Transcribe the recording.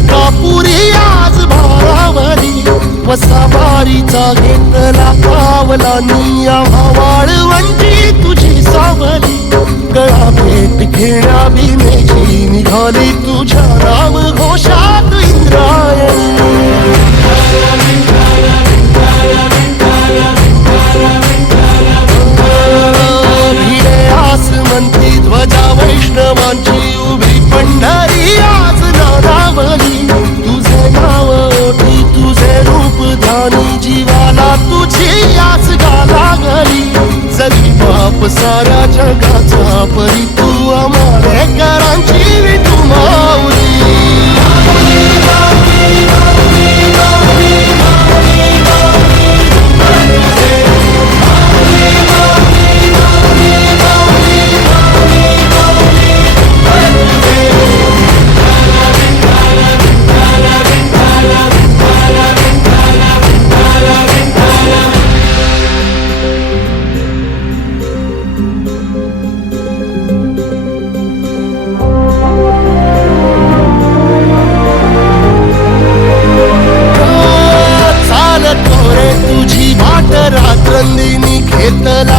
अंकापुरी आज भारावरी वसावारीचा घेतला पावला निया वाळवंटी तुझी सावली गळा भेट घेण्या बिनेची निघाली तुझ्या नाम घोषात इंद्रायणी भिडे आसमंती ध्वजा वैष्णवांची उभी पंढरी आज नारावली तुझे नाव ओठी तुझे रूप ध्यानी जीवाला तुझी आज गाला गली जरी बाप साऱ्या जगाचा परी तू आमालेकरांची विठू माऊली तुझी वाट रात्रंदिनी घेतला